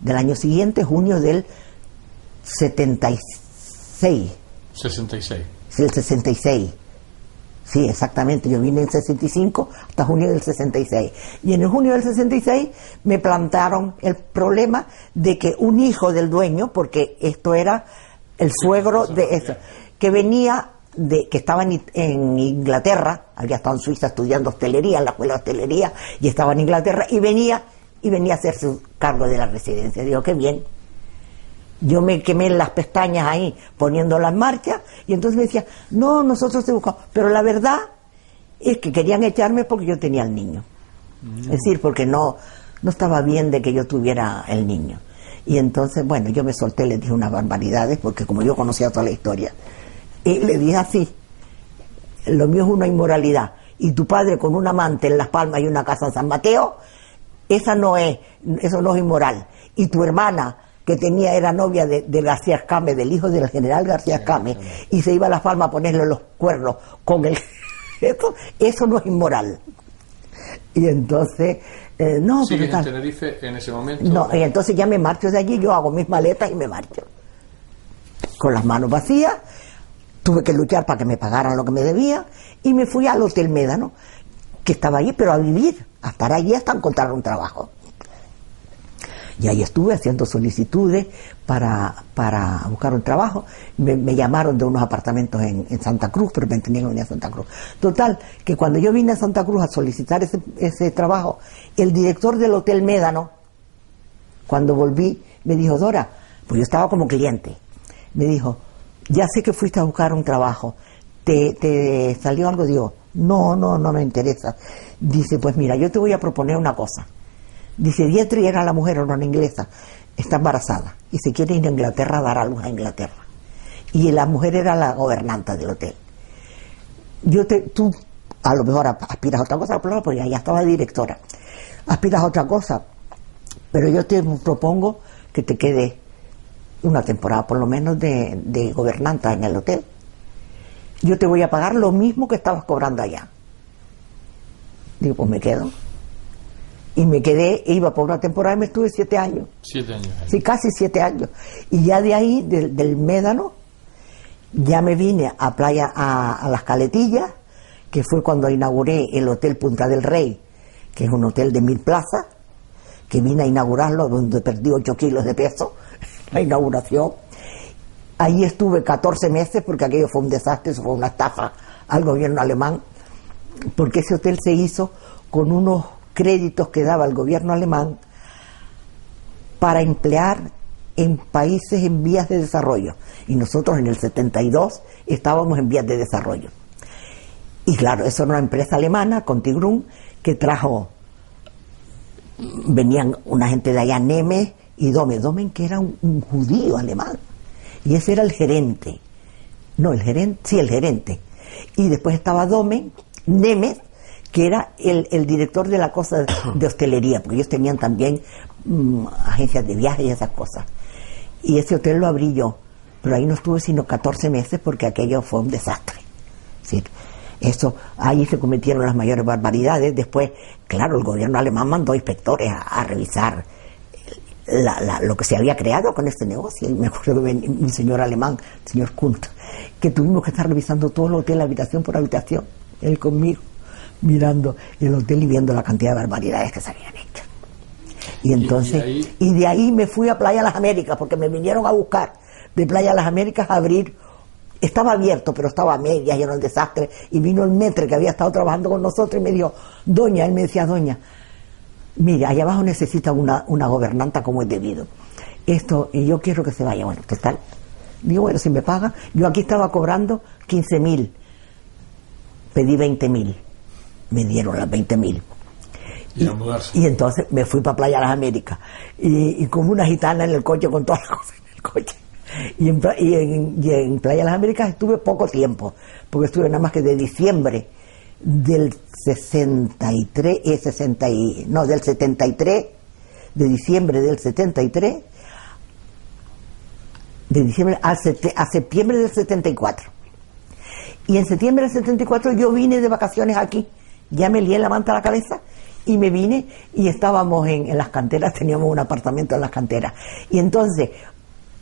del año siguiente, junio del 76. 66. Sí, el 66. Sí, exactamente. Yo vine en 65 hasta junio del 66. Y en el junio del 66 me plantaron el problema de que un hijo del dueño, porque esto era el suegro de eso, que venía que estaba en Inglaterra, había estado en Suiza estudiando hostelería, en la escuela de hostelería, y estaba en Inglaterra, y venía a hacerse cargo de la residencia. Digo, qué bien. Yo me quemé las pestañas ahí poniéndola en marcha, y entonces me decía, no, nosotros te buscamos. Pero la verdad es que querían echarme porque yo tenía el niño. Es decir, porque no estaba bien de que yo tuviera el niño. Y entonces, bueno, yo me solté, les dije unas barbaridades, porque como yo conocía toda la historia, y le dije así, lo mío es una inmoralidad, y tu padre con un amante en Las Palmas y una casa en San Mateo, eso no es inmoral. Y tu hermana, que era novia de García Escame, del hijo del general García Escame, y se iba a Las Palmas a ponerle los cuernos con el... eso no es inmoral. Y entonces... no, ¿sigues pero en Tenerife en ese momento? No, y entonces ya me marcho de allí, yo hago mis maletas y me marcho. Con las manos vacías, tuve que luchar para que me pagaran lo que me debían, y me fui al Hotel Médano, que estaba allí, pero a vivir, a estar allí hasta encontrar un trabajo. Y ahí estuve haciendo solicitudes para buscar un trabajo. Me llamaron de unos apartamentos en Santa Cruz, pero me tenían que venir a Santa Cruz. Total, que cuando yo vine a Santa Cruz a solicitar ese trabajo, el director del Hotel Médano, cuando volví, me dijo, Dora, pues yo estaba como cliente, me dijo, ya sé que fuiste a buscar un trabajo, ¿te salió algo? Digo, no me interesa. Dice, pues mira, yo te voy a proponer una cosa. Dice, Dietri era la mujer, una inglesa, está embarazada y se quiere ir a Inglaterra a dar a luz a Inglaterra. Y la mujer era la gobernanta del hotel. Tú a lo mejor aspiras a otra cosa, porque ya estaba directora. Aspiras a otra cosa, pero yo te propongo que te quede una temporada por lo menos de gobernanta en el hotel. Yo te voy a pagar lo mismo que estabas cobrando allá. Digo, pues me quedo. Y me quedé, iba por una temporada y me estuve 7 años. 7 años. Sí, casi 7 años. Y ya de ahí, del Médano, ya me vine a Las Caletillas, que fue cuando inauguré el Hotel Punta del Rey, que es un hotel de 1000 plazas, que vine a inaugurarlo, donde perdí 8 kilos de peso, la inauguración. Ahí estuve 14 meses, porque aquello fue un desastre, eso fue una estafa al gobierno alemán, porque ese hotel se hizo con unos créditos que daba el gobierno alemán para emplear en países en vías de desarrollo, y nosotros en el 72 estábamos en vías de desarrollo. Y claro, eso era una empresa alemana, Contigrun, que venían una gente de allá, Nemes y Domen, que era un judío alemán, y ese era el gerente. El gerente. Y después estaba Nemes, que era el director de la cosa de hostelería, porque ellos tenían también agencias de viajes y esas cosas. Y ese hotel lo abrí yo, pero ahí no estuve sino 14 meses porque aquello fue un desastre. ¿Sí? Ahí se cometieron las mayores barbaridades. Después, claro, el gobierno alemán mandó inspectores a revisar lo que se había creado con este negocio. Y me acuerdo que un señor alemán, el señor Kunt, que tuvimos que estar revisando todo el hotel, habitación por habitación, él conmigo, mirando el hotel y viendo la cantidad de barbaridades que se habían hecho. Y entonces, y de ahí me fui a Playa Las Américas, porque me vinieron a buscar de Playa Las Américas a abrir. Estaba abierto, pero estaba a medias, y era un desastre. Y vino el metre que había estado trabajando con nosotros y me dijo, él me decía, doña, mire, allá abajo necesita una gobernanta como es debido. Y yo quiero que se vaya. Bueno, total. Digo, bueno, si me paga. Yo aquí estaba cobrando 15.000. Pedí 20.000. Me dieron las 20.000. Y entonces me fui para Playa Las Américas. Y como una gitana en el coche con todas las cosas en el coche. Y en Playa Las Américas estuve poco tiempo, porque estuve nada más que de diciembre del 73, del 73, de diciembre del 73, de diciembre a septiembre del 74. Y en septiembre del 74 yo vine de vacaciones aquí, ya me lié la manta a la cabeza y me vine, y estábamos en las canteras, teníamos un apartamento en las canteras. Y entonces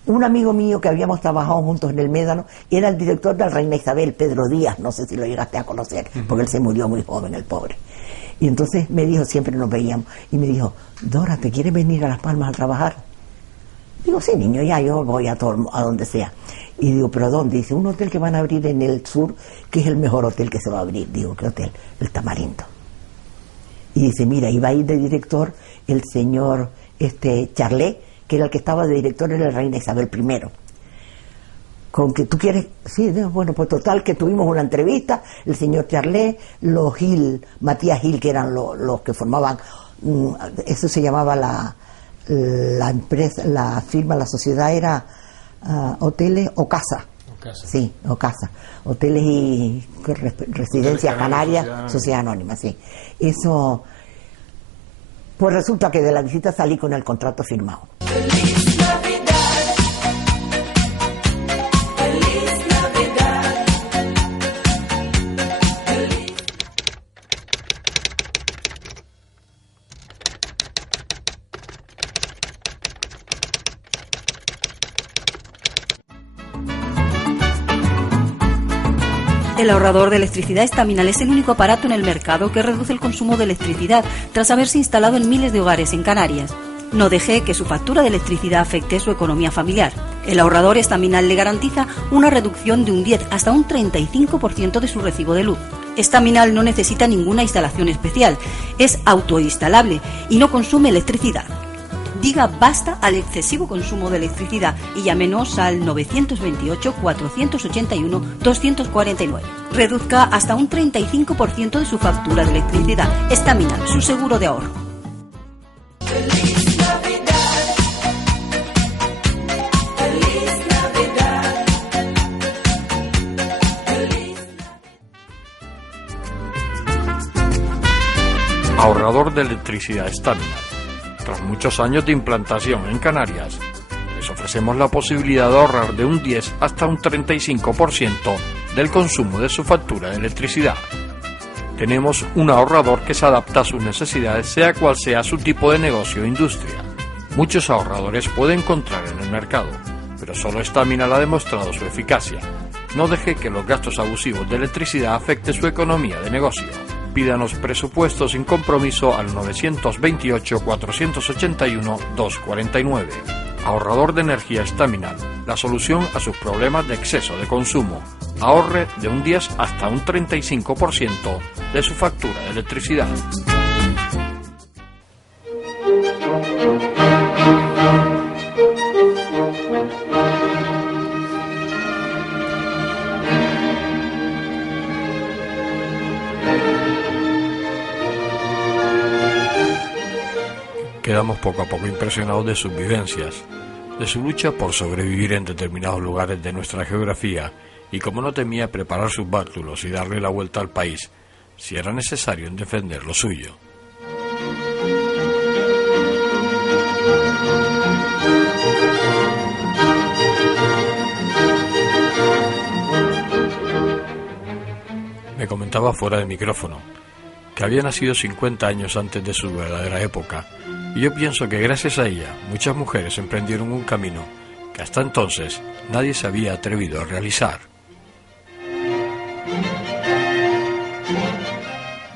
Un amigo mío que habíamos trabajado juntos en el Médano era el director de la Reina Isabel, Pedro Díaz, no sé si lo llegaste a conocer, porque él se murió muy joven, el pobre. Y entonces me dijo, siempre nos veíamos, y me dijo, Dora, ¿te quieres venir a Las Palmas a trabajar? Digo, sí, niño, ya yo voy a donde sea. Y digo, ¿pero a dónde? Dice, un hotel que van a abrir en el sur, que es el mejor hotel que se va a abrir. Digo, ¿qué hotel? El Tamarindo. Y dice, mira, iba a ir de director el señor Charlet, que era el que estaba de director en la Reina Isabel I. Con que tú quieres, sí, bueno, pues total, que tuvimos una entrevista, el señor Charlet, los Gil, Matías Gil, que eran los que formaban, eso se llamaba la empresa, la firma, la sociedad era Hoteles Ocasa. Sí, Ocasa. Hoteles y Residencias Canarias, Sociedad Anónima, sí. Eso, pues resulta que de la visita salí con el contrato firmado. ¡Feliz Navidad! ¡Feliz Navidad! ¡Feliz! El ahorrador de electricidad Estaminal es el único aparato en el mercado que reduce el consumo de electricidad tras haberse instalado en miles de hogares en Canarias. No deje que su factura de electricidad afecte su economía familiar. El ahorrador Estaminal le garantiza una reducción de un 10 hasta un 35% de su recibo de luz. Estaminal no necesita ninguna instalación especial, es autoinstalable y no consume electricidad. Diga basta al excesivo consumo de electricidad y llámenos al 928-481-249. Reduzca hasta un 35% de su factura de electricidad. Estaminal, su seguro de ahorro. ¡Feliz Navidad! ¡Feliz Navidad! ¡Feliz Navidad! Ahorrador de electricidad Estaminal. Tras muchos años de implantación en Canarias, les ofrecemos la posibilidad de ahorrar de un 10 hasta un 35% del consumo de su factura de electricidad. Tenemos un ahorrador que se adapta a sus necesidades, sea cual sea su tipo de negocio o industria. Muchos ahorradores puede encontrar en el mercado, pero solo Estaminal ha demostrado su eficacia. No deje que los gastos abusivos de electricidad afecten su economía de negocio. Pídanos presupuestos sin compromiso al 928-481-249. Ahorrador de energía Estaminal, la solución a sus problemas de exceso de consumo. Ahorre de un 10 hasta un 35% de su factura de electricidad. Quedamos poco a poco impresionados de sus vivencias, de su lucha por sobrevivir en determinados lugares de nuestra geografía y como no temía preparar sus bártulos y darle la vuelta al país, si era necesario en defender lo suyo. Me comentaba fuera de micrófono que había nacido 50 años antes de su verdadera época, y yo pienso que gracias a ella muchas mujeres emprendieron un camino que hasta entonces nadie se había atrevido a realizar.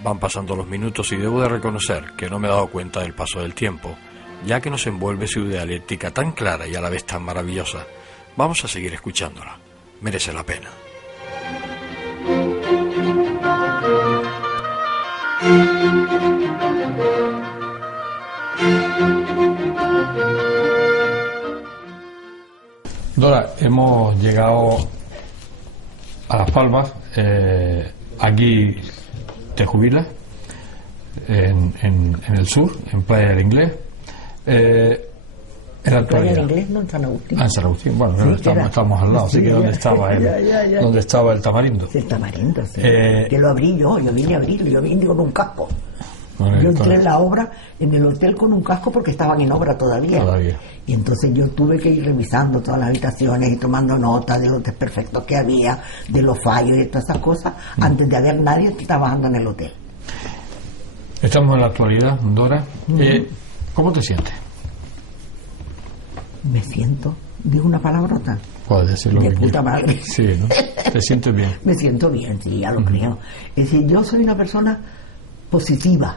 Van pasando los minutos y debo de reconocer que no me he dado cuenta del paso del tiempo, ya que nos envuelve su dialéctica tan clara y a la vez tan maravillosa. Vamos a seguir escuchándola, merece la pena. Dora, hemos llegado a Las Palmas. Aquí te jubilas en el sur, en Playa del Inglés. En la Playa del Inglés, no en San Agustín. Ah, en San Agustín, bueno, sí, estamos al lado, sí, así que ¿dónde estaba el Tamarindo? Sí, el Tamarindo, sí. Que lo abrí yo vine a abrirlo, yo vine con un casco. Yo entré en la obra, en el hotel con un casco porque estaban en obra todavía. Y entonces yo tuve que ir revisando todas las habitaciones y tomando nota de los desperfectos que había, de los fallos y todas esas cosas, antes de haber nadie trabajando en el hotel. Estamos en la actualidad, Dora. ¿Cómo te sientes? Me siento Digo una palabrota. Puedes decir lo De que puta quieras. madre. Sí, ¿no? ¿Te sientes bien? Me siento bien, sí, ya lo creo. Es decir, yo soy una persona positiva.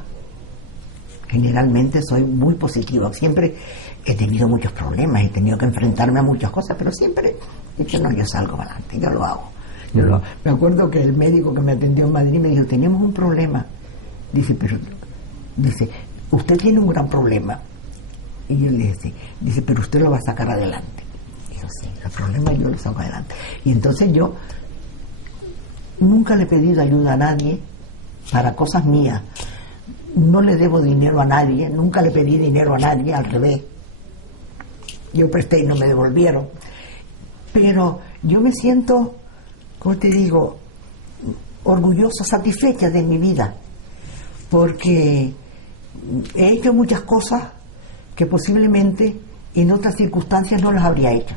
Generalmente soy muy positiva. Siempre he tenido muchos problemas, he tenido que enfrentarme a muchas cosas, pero siempre he dicho, no, yo salgo adelante, yo lo hago. Me acuerdo que el médico que me atendió en Madrid me dijo, tenemos un problema. Dice, usted tiene un gran problema. Y yo le dije, sí. Dice, pero usted lo va a sacar adelante. Digo, sí, el problema yo lo saco adelante. Y entonces yo nunca le he pedido ayuda a nadie para cosas mías. No le debo dinero a nadie, nunca le pedí dinero a nadie, al revés. Yo presté y no me devolvieron. Pero yo me siento, como te digo, orgullosa, satisfecha de mi vida, porque he hecho muchas cosas que posiblemente en otras circunstancias no las habría hecho.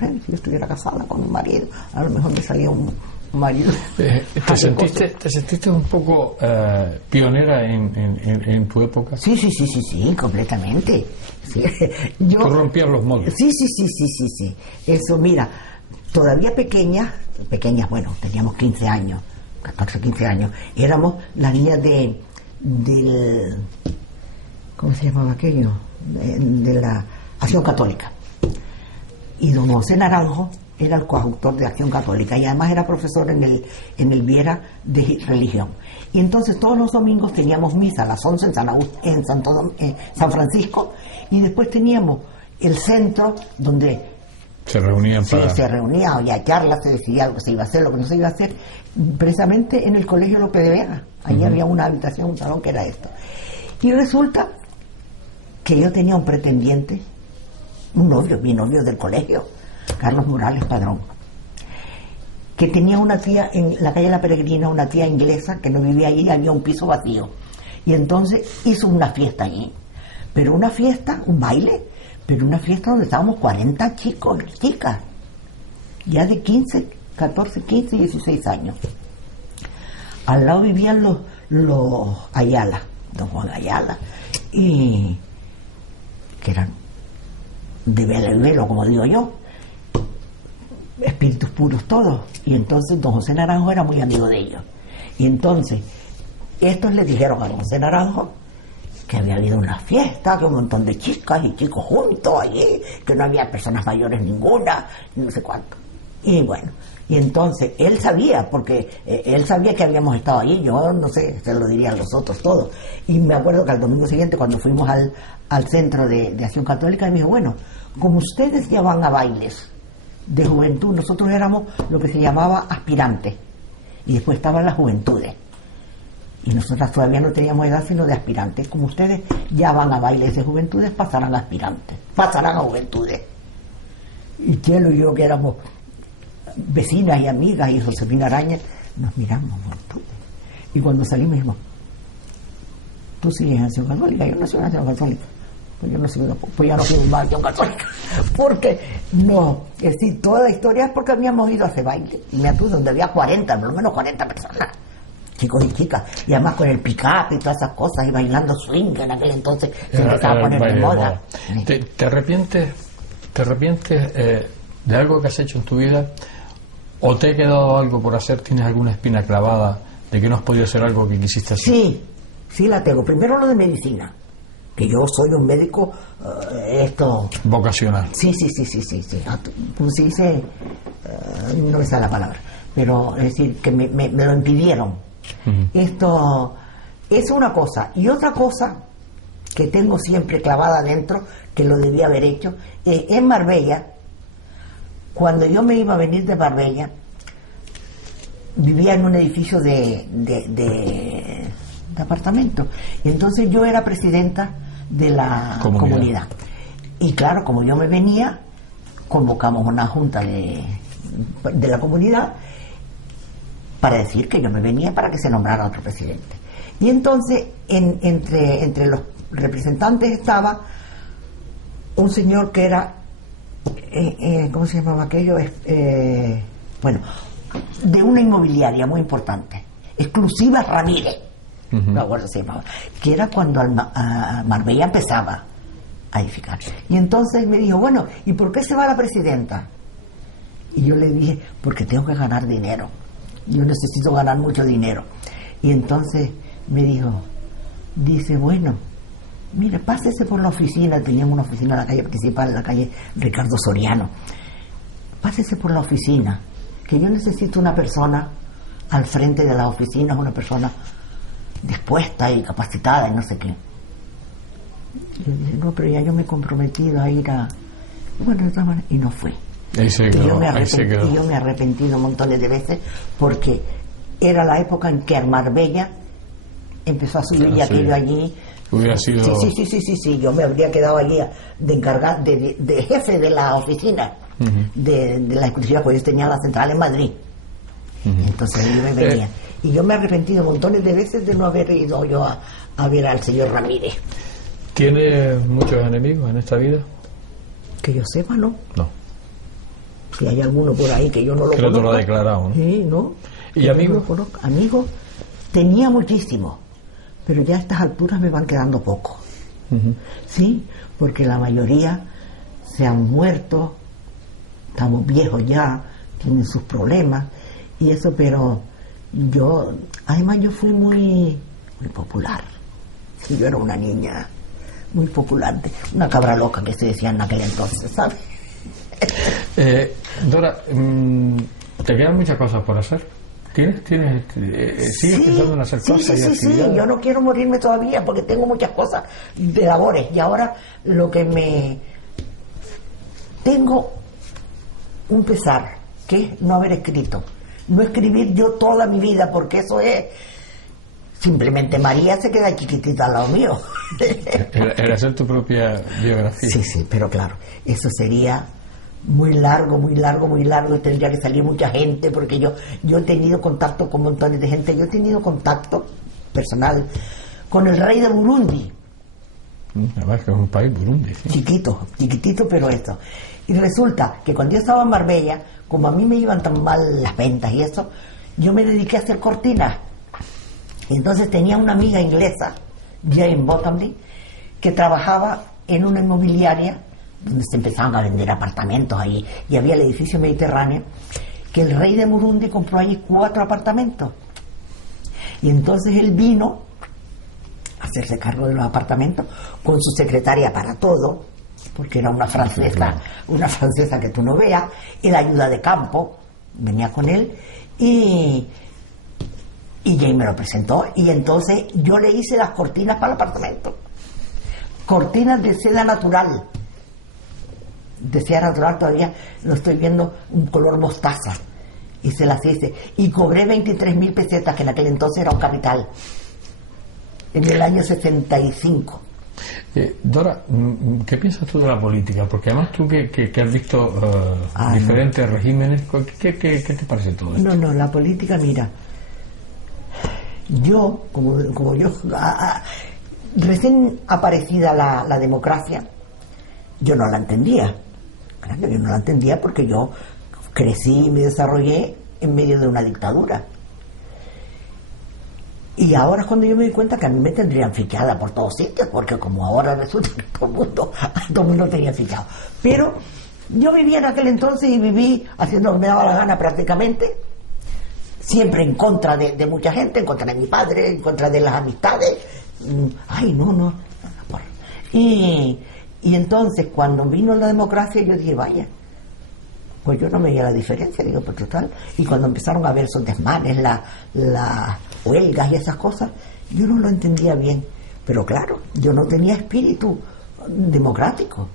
Si yo estuviera casada con un marido, a lo mejor me salía un marido. ¿Te sentiste un poco pionera en tu época? Sí, completamente. Sí. Tú rompías los moldes. Sí. Eso, mira, todavía pequeñas, bueno, teníamos 15 años, 14, 15 años, éramos las niñas del ¿cómo se llamaba aquello? De la Acción Católica. Y don José Naranjo era el coautor de Acción Católica y además era profesor en el Viera de religión. Y entonces todos los domingos teníamos misa a las 11 en San Francisco, y después teníamos el centro donde se reunían para... Sí, se reunía, había charlas, se decidía lo que se iba a hacer, lo que no se iba a hacer, precisamente en el Colegio López de Vega. Allí había una habitación, un salón que era esto. Y resulta que yo tenía un pretendiente, un novio, mi novio del colegio, Carlos Morales Padrón, que tenía una tía en la calle La Peregrina, una tía inglesa que no vivía allí, había un piso vacío. Y entonces hizo una fiesta allí, pero una fiesta, un baile, pero una fiesta donde estábamos 40 chicos y chicas, ya de 15, 14, 15 y 16 años. Al lado vivían los Ayala, don Juan Ayala, y que eran de velo, como digo yo, espíritus puros todos. Y entonces don José Naranjo era muy amigo de ellos. Y entonces estos le dijeron a don José Naranjo que había habido una fiesta, que un montón de chicas y chicos juntos allí, que no había personas mayores ninguna, no sé cuánto. Y bueno, y entonces él sabía, porque él sabía que habíamos estado allí, yo no sé, se lo dirían los otros todos. Y me acuerdo que al domingo siguiente, cuando fuimos al centro de Acción Católica, me dijo, bueno, como ustedes ya van a bailes de juventud, nosotros éramos lo que se llamaba aspirantes, y después estaban las juventudes, y nosotras todavía no teníamos edad sino de aspirantes. Como ustedes ya van a bailes de juventudes, pasarán a aspirantes, pasarán a juventudes. Y Chelo y yo, que éramos vecinas y amigas, y Josefina Araña, nos miramos juventudes. Y cuando salimos dijimos, tú sigues en Acción Católica, yo no soy en Acción Católica. Pues ya no quiero más Acción Católica, porque no, es decir, toda la historia es porque habíamos ido a hacer baile, y me atuve donde había 40, por lo menos 40 personas, chicos y chicas, y además con el pick-up y todas esas cosas, y bailando swing, que en aquel entonces se empezaba a poner de moda. ¿Te arrepientes de algo que has hecho en tu vida, o te ha quedado algo por hacer? ¿Tienes alguna espina clavada de que no has podido hacer algo que quisiste hacer? Sí la tengo. Primero lo de medicina, que yo soy un médico vocacional. Sí. Como se dice, no me sale la palabra, pero es decir, que me lo impidieron. Esto es una cosa. Y otra cosa que tengo siempre clavada adentro, que lo debía haber hecho, en Marbella, cuando yo me iba a venir de Marbella, vivía en un edificio de apartamentos, y entonces yo era presidenta de la comunidad. Y claro, como yo me venía, convocamos una junta de la comunidad para decir que yo me venía para que se nombrara otro presidente. Y entonces entre los representantes estaba un señor que era ¿cómo se llamaba aquello? Bueno, de una inmobiliaria muy importante, Exclusiva Ramírez, no acuerdo se llamaba, que era cuando Marbella empezaba a edificar. Y entonces me dijo, bueno, ¿y por qué se va la presidenta? Y yo le dije, porque tengo que ganar dinero. Yo necesito ganar mucho dinero. Y entonces me dice, bueno, mire, pásese por la oficina. Teníamos una oficina en la calle principal, en la calle Ricardo Soriano. Pásese por la oficina, que yo necesito una persona al frente de la oficina, una persona dispuesta y capacitada y no sé qué. Y yo dije, no, pero ya yo me he comprometido a ir a... Bueno, de todas maneras, y no fue. Ahí se quedó, y yo me he arrepentido montones de veces porque era la época en que Marbella empezó a subir, claro, aquello allí. Hubiera sido... Sí, yo me habría quedado allí de encargado, de jefe de la oficina, de la exclusiva, pues yo tenía la central en Madrid. Entonces yo me venía. Y yo me he arrepentido montones de veces de no haber ido yo a ver al señor Ramírez. ¿Tiene muchos enemigos en esta vida? Que yo sepa, ¿no? No. Si hay alguno por ahí que yo no lo conozco. Creo que lo ha declarado, ¿no? Sí, ¿no? ¿Y amigos? Amigos tenía muchísimos, pero ya a estas alturas me van quedando pocos. Sí, porque la mayoría se han muerto, estamos viejos ya, tienen sus problemas y eso, pero además yo fui muy popular. Sí, yo era una niña muy popular, una cabra loca que se decía en aquel entonces, ¿sabes? Dora, ¿te quedan muchas cosas por hacer? ¿Sigues pensando en hacer cosas? Sí, yo no quiero morirme todavía porque tengo muchas cosas de labores y ahora lo que tengo un pesar, que es no haber escrito, no escribir yo toda mi vida, porque eso es simplemente María se queda chiquitita al lado mío. El hacer tu propia biografía. Sí, pero claro, eso sería muy largo, y tendría que salir mucha gente, porque yo he tenido contacto con montones de gente. Yo he tenido contacto personal con el rey de Burundi. Además que es un país, Burundi, ¿sí? Chiquitito, pero esto. Y resulta que cuando yo estaba en Marbella, como a mí me iban tan mal las ventas y eso, yo me dediqué a hacer cortinas. Entonces tenía una amiga inglesa, Jane Bottomley, que trabajaba en una inmobiliaria donde se empezaban a vender apartamentos ahí, y había el edificio Mediterráneo, que el rey de Burundi compró allí 4 apartamentos. Y entonces él vino a hacerse cargo de los apartamentos con su secretaria para todo, porque era una francesa que tú no veas, y la ayuda de campo venía con él, y Jane me lo presentó, y entonces yo le hice las cortinas para el apartamento, cortinas de seda natural. De seda natural, todavía lo estoy viendo, un color mostaza, y se las hice, y cobré 23.000 pesetas, que en aquel entonces era un capital, en el año 75. Dora, ¿qué piensas tú de la política? Porque además tú que has visto diferentes regímenes, ¿qué te parece todo esto? No, la política, mira, yo, como yo, recién aparecida la democracia, yo no la entendía. Claro, yo no la entendía porque yo crecí y me desarrollé en medio de una dictadura. Y ahora es cuando yo me di cuenta que a mí me tendrían fichada por todos sitios, porque como ahora resulta que todo el mundo tenía fichado. Pero yo vivía en aquel entonces y viví haciendo lo que me daba la gana prácticamente, siempre en contra de mucha gente, en contra de mi padre, en contra de las amistades. No. Y entonces cuando vino la democracia yo dije, vaya, pues yo no veía la diferencia, digo, pues total. Y cuando empezaron a ver esos desmanes, las huelgas y esas cosas, yo no lo entendía bien. Pero claro, yo no tenía espíritu democrático.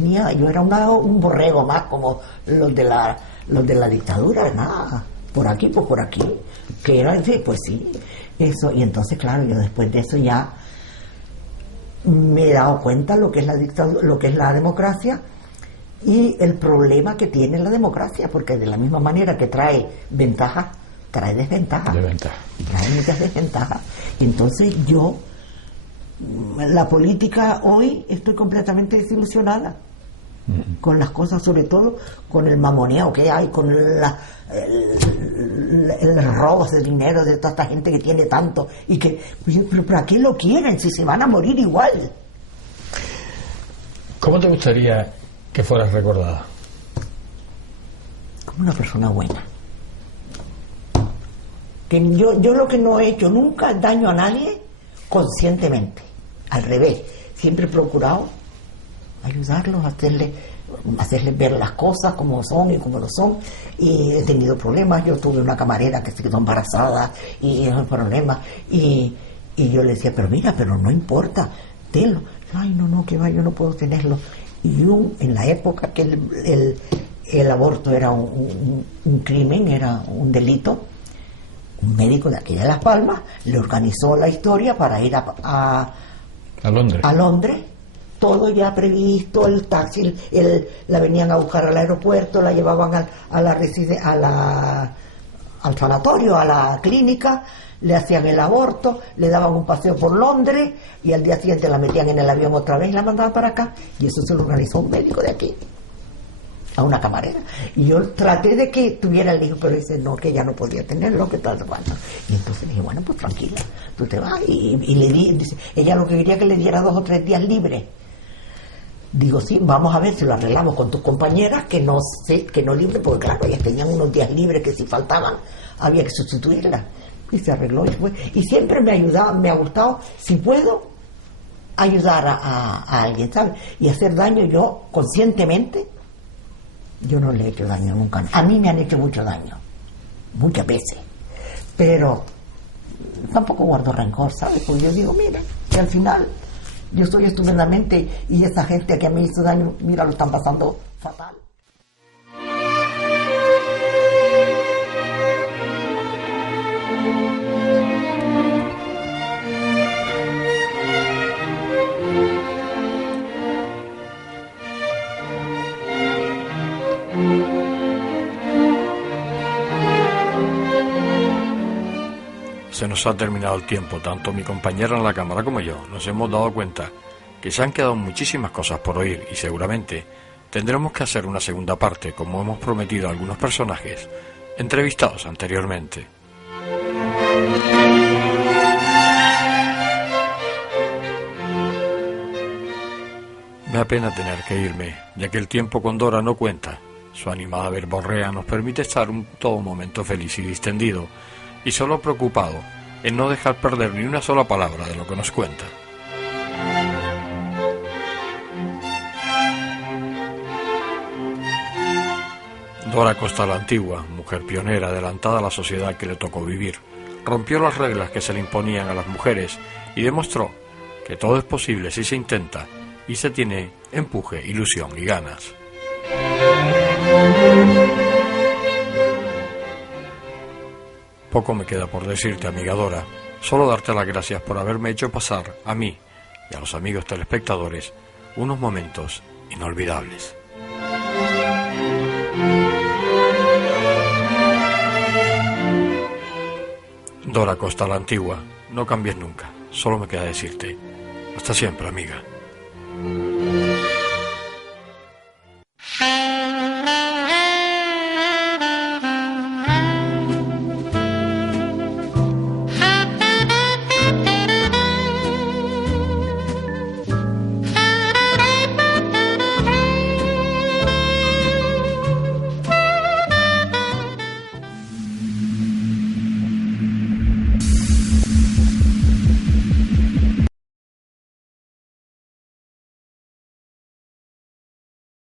Yo era un borrego más, como los de la dictadura, nada, por aquí, pues por aquí. Que era, pues sí, eso. Y entonces, claro, yo después de eso ya me he dado cuenta lo que es la dictadura, lo que es la democracia y el problema que tiene la democracia, porque de la misma manera que trae ventajas, trae desventajas. Trae muchas desventajas. Entonces yo, la política hoy, estoy completamente desilusionada con las cosas, sobre todo con el mamoneo que hay, con el robo de dinero de toda esta gente que tiene tanto y que, pero ¿para qué lo quieren si se van a morir igual? ¿Cómo te gustaría que fueras recordada? Como una persona buena. Que yo lo que no he hecho nunca es daño a nadie conscientemente. Al revés, siempre he procurado ayudarlos, hacerles ver las cosas como son y como no son. Y he tenido problemas. Yo tuve una camarera que se quedó embarazada y es un problema. Y yo le decía, pero mira, pero no importa, tenlo. Ay, no, que va, yo no puedo tenerlo. Y en la época que el aborto era un crimen, era un delito, un médico de aquí de Las Palmas le organizó la historia para ir a Londres, todo ya previsto, el taxi, la venían a buscar al aeropuerto, la llevaban al sanatorio, a la clínica, le hacían el aborto, le daban un paseo por Londres y al día siguiente la metían en el avión otra vez y la mandaban para acá, y eso se lo organizó un médico de aquí, a una camarera. Y yo traté de que tuviera el hijo, pero dice no, que ella no podía tenerlo, que tal, bueno. Y entonces dije, bueno, pues tranquila, tú te vas. Y le di, dice, ella lo que quería que le diera 2 o 3 días libres. Digo, sí, vamos a ver si lo arreglamos con tus compañeras, que no libre, porque claro, ellas tenían unos días libres que si faltaban había que sustituirlas. Y se arregló y fue. Y siempre me ha gustado, si puedo, ayudar a alguien, ¿sabes? Y hacer daño yo conscientemente. Yo no le he hecho daño nunca. A mí me han hecho mucho daño, muchas veces, pero tampoco guardo rencor, ¿sabes? Porque yo digo, mira, que al final yo estoy estupendamente y esa gente que me hizo daño, mira, lo están pasando fatal. Se nos ha terminado el tiempo, tanto mi compañera en la cámara como yo nos hemos dado cuenta que se han quedado muchísimas cosas por oír y seguramente tendremos que hacer una segunda parte, como hemos prometido a algunos personajes entrevistados anteriormente. Me da pena tener que irme, ya que el tiempo con Dora no cuenta. Su animada verborrea nos permite estar un todo momento feliz y distendido, y solo preocupado en no dejar perder ni una sola palabra de lo que nos cuenta. Dora Costa la Antigua, mujer pionera adelantada a la sociedad que le tocó vivir, rompió las reglas que se le imponían a las mujeres y demostró que todo es posible si se intenta y se tiene empuje, ilusión y ganas. Poco me queda por decirte, amiga Dora, solo darte las gracias por haberme hecho pasar a mí y a los amigos telespectadores unos momentos inolvidables. Dora Costa la Antigua, no cambies nunca, solo me queda decirte, hasta siempre, amiga.